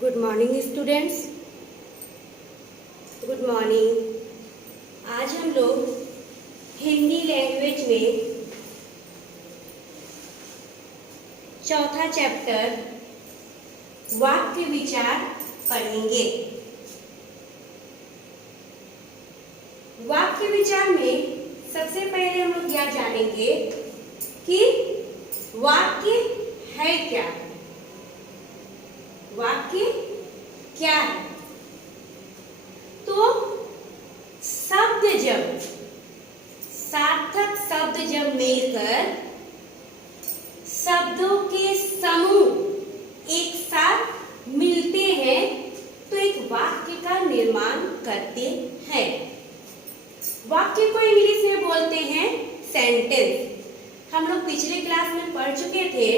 Good morning students, good morning. आज हम लोग हिंदी लैंग्वेज में चौथा चैप्टर वाक्य विचार पढ़ेंगे। वाक्य विचार में सबसे पहले हम लोग यह जानेंगे कि वाक्य है क्या। वाक्य क्या है? तो शब्द जब सार्थक शब्द जब मिलकर शब्दों के समूह एक साथ मिलते हैं तो एक वाक्य का निर्माण करते हैं। वाक्य को इंग्लिश में बोलते हैं सेंटेंस। हम लोग पिछले क्लास में पढ़ चुके थे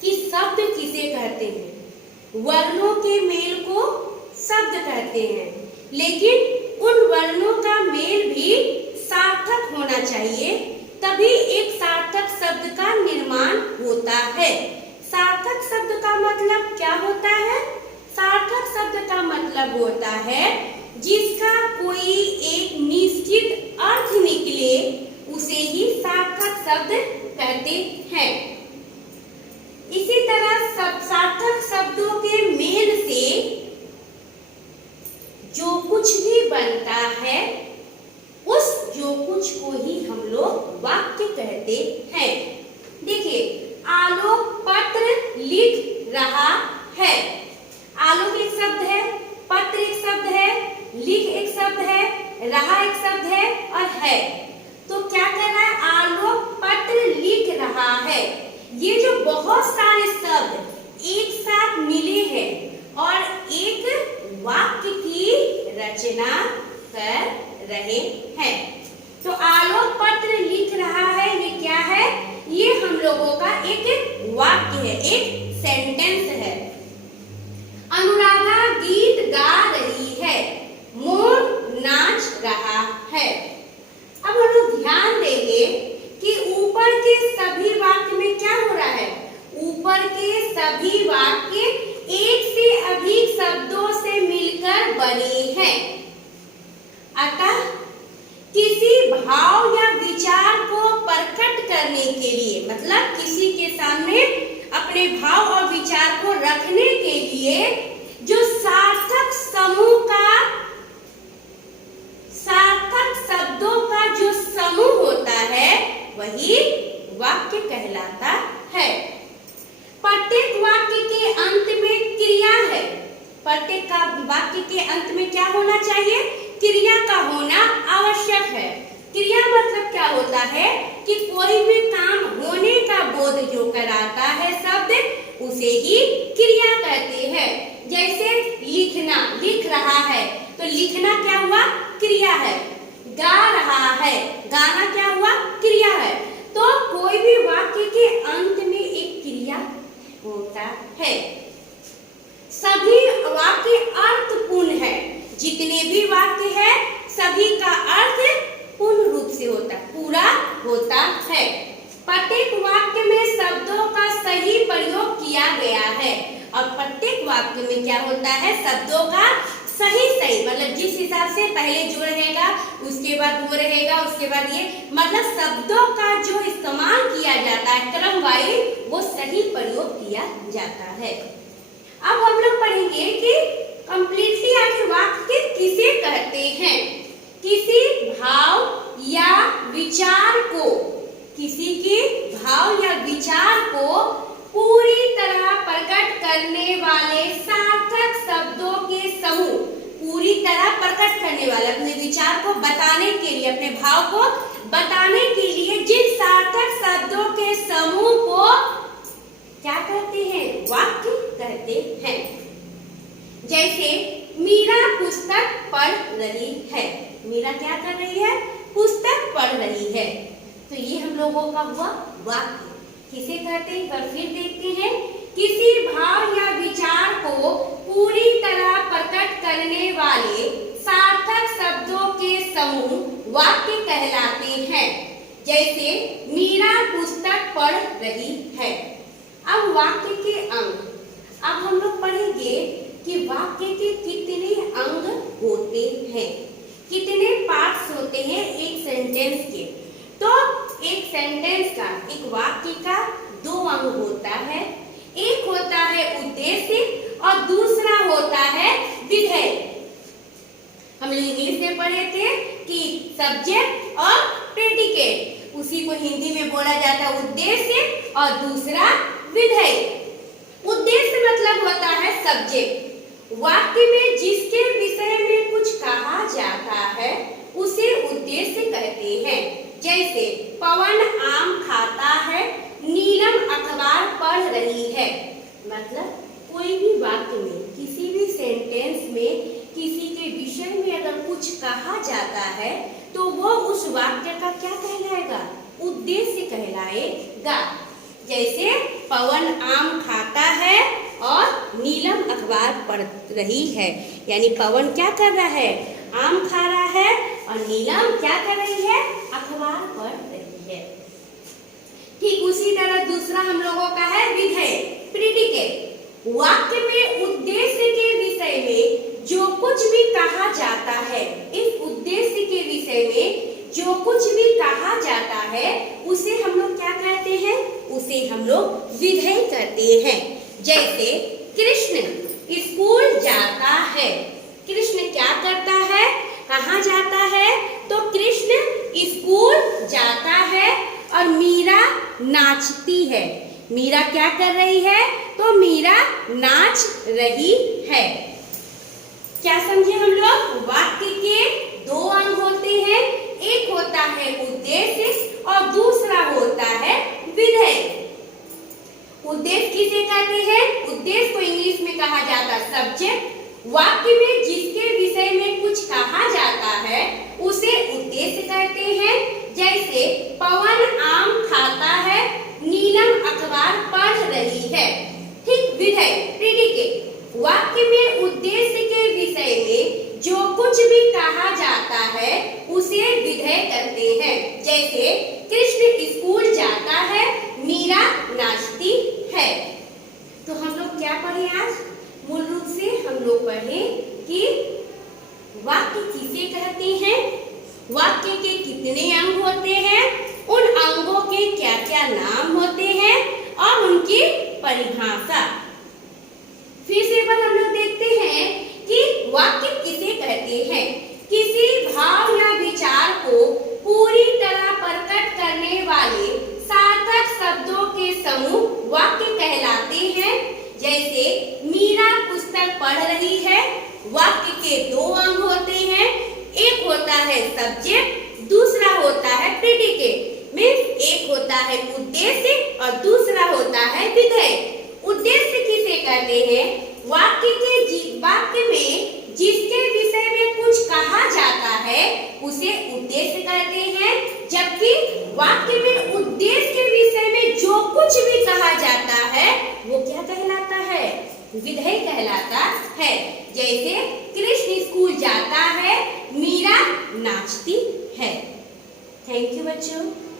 कि शब्द किसे कहते हैं। वर्णों के मेल को शब्द कहते हैं, लेकिन उन वर्णों का मेल भी सार्थक होना चाहिए, तभी एक सार्थक शब्द का निर्माण होता है। सार्थक शब्द का मतलब क्या होता है? सार्थक शब्द का मतलब होता है जिसका कोई एक निश्चित अर्थ निकले, उसे ही सार्थक शब्द कहते हैं। इसी तरह सार्थक शब्दों के मेल से जो कुछ भी बनता है, उस जो कुछ को ही हम लोग वाक्य कहते हैं। देखिए, आलोक पत्र लिख रहा है। आलोक एक शब्द है, पत्र एक शब्द है, लिख एक शब्द है, रहा एक शब्द है और है। तो क्या कर रहा है? आलोक पत्र लिख रहा है। ये जो बहुत सारे शब्द एक साथ मिले हैं और एक वाक्य की रचना कर रहे हैं। तो आलोक पत्र लिख रहा है, ये क्या है? ये हम लोगों का एक वाक्य है, एक सेंटेंस है। अनुराधा गीत गा रही है, मोर नाच रहा है। अब हम लोग ध्यान देंगे कि ऊपर के सभी वाक्य में क्या हो रहा है? ऊपर के सभी वाक्य एक से अधिक शब्दों से मिलकर बने हैं। अतः किसी भाव या विचार को प्रकट करने के लिए, मतलब किसी के सामने अपने भाव और विचार को रखने के लिए जो सार्थक समूह का, सार्थक शब्दों का जो समूह होता है, वही वाक्य कहलाता है। प्रत्येक वाक्य के अंत में क्रिया है। प्रत्येक का वाक्य के अंत में क्या होना चाहिए? क्रिया का होना आवश्यक है। क्रिया मतलब क्या होता है कि कोई भी काम होने का बोध जो कराता है शब्द, उसे ही क्रिया कहते हैं। जैसे लिखना, लिख रहा है, तो लिखना क्या हुआ? क्रिया है। गा रहा है, गाना क्या हुआ? क्रिया है। तो कोई भी वाक्य के अंत में एक क्रिया होता है। सभी वाक्य अर्थपूर्ण है। जितने भी वाक्य है, सभी का अर्थ पूर्ण रूप से होता है, पूरा होता है। प्रत्येक वाक्य में शब्दों का सही प्रयोग किया गया है, और प्रत्येक वाक्य में क्या होता है? शब्दों का सही मतलब जिस हिसाब से पहले जो रहेगा, उसके बाद वो रहेगा, उसके बाद ये, मतलब शब्दों का जो इस्तेमाल किया जाता है क्रम वाइज, वो सही प्रयोग किया जाता है। अब हम लोग पढ़ेंगे कि कंप्लीटली आखिर वाक्य किसे कहते हैं। किसी भाव या विचार को, किसी के भाव या विचार को पूरी तरह प्रकट करने वाले सार्थक शब्दों के समूह, पूरी तरह प्रकट करने वाले, अपने विचार को बताने के लिए, अपने भाव को बताने के लिए जिन सार्थक शब्दों के समूह को क्या कहते हैं? वाक्य कहते हैं। जैसे मीरा पुस्तक पढ़ रही है। मीरा क्या कर रही है? पुस्तक पढ़ रही है। तो ये हम लोगों का हुआ वाक्य। किसे कहते हैं? पर फिर देखते हैं, किसी भाव या विचार को पूरी तरह प्रकट करने वाले सार्थक शब्दों के समूह वाक्य कहलाते हैं। जैसे मीरा पुस्तक पढ़ रही है। अब वाक्य के अंग, अब हम लोग पढ़ेंगे है उद्देश्य और दूसरा होता है विधेय। हम लोग इंग्लिश में पढ़े थे कि सब्जेक्ट और प्रेडिकेट, उसी को हिंदी में बोला जाता है उद्देश्य और दूसरा विधेय। उद्देश्य मतलब होता है सब्जेक्ट। वाक्य में जिसके विषय में कुछ कहा जाता है उसे उद्देश्य कहते हैं। जैसे पवन आम खाता है, नीलम अखबार पढ़ रही है। मतलब कोई भी वाक्य में, किसी भी सेंटेंस में किसी के विषय में अगर कुछ कहा जाता है तो वो उस वाक्य का क्या कहलाएगा? उद्देश्य कहलाएगा। जैसे पवन आम खाता है और नीलम अखबार पढ़ रही है, यानी पवन क्या कर रहा है? आम खा रहा है और नीलम क्या कर रही है? अखबार पढ़ रही है। ठीक उसी तरह दूसरा हम लोगों का है विधेय, प्रीडिकेट। वाक्य में उद्देश्य के विषय में जो कुछ भी कहा जाता है, इस उद्देश्य के विषय में जो कुछ भी कहा जाता है उसे हम लोग क्या कहते हैं? उसे हम लोग विधेय कहते हैं। जैसे कृष्ण स्कूल जाता है। कृष्ण क्या करता है? कहाँ जाता है? तो कृष्ण स्कूल जाता है और मीरा नाचती है। मीरा क्या कर रही है? तो मीरा नाच रही है। क्या समझे हम लोग? वाक्य के दो अंग होते हैं, एक होता है उद्देश्य और दूसरा होता है विधेय। उद्देश्य किसे कहते हैं? उद्देश्य को इंग्लिश में कहा जाता है सब्जेक्ट। वाक्य में जिसके विषय में कुछ कहा जाता है उसे उद्देश्य कहते हैं। जैसे पवन आम खाता है, नीलम अखबार पढ़ रही है। ठीक विधेय, प्रीडिकेट। वाक्य में उद्देश्य के विषय में जो कुछ भी कहा जाता है उसे विधेय कहते हैं। जैसे कृष्ण स्कूल जाता है, मीरा नाचती है। तो हम लोग क्या पढ़े आज? मूल रूप से हम लोग पढ़े कि वाक्य किसे कहते हैं, वाक्य के कितने अंग होते हैं, उन अंगों के क्या क्या नाम होते हैं और उनकी परिभाषा। फिर से पर हम लोग देखते हैं कि वाक्य किसे कहते हैं। किसी भाव या विचार को पूरी तरह प्रकट करने वाले सार्थक शब्दों के समूह वाक्य कहलाते हैं। जैसे मीरा पुस्तक पढ़ रही है। वाक्य के दो अंग होते हैं, एक होता है सब्जेक्ट, दूसरा होता है प्रीडिकेट। मीन्स एक होता है उद्देश्य और दूसरा होता है विधेय। उद्देश्य किसे कहते हैं? वाक्य में जिसके विषय में कुछ कहा जाता है उसे उद्देश्य कहते हैं। जबकि वाक्य में उद्देश्य के विषय में जो कुछ भी कहा जाता है वो क्या कहलाता है? विधेय कहलाता है। जैसे कृष्ण स्कूल जाता है, मीरा नाचती है। थैंक यू बच्चों।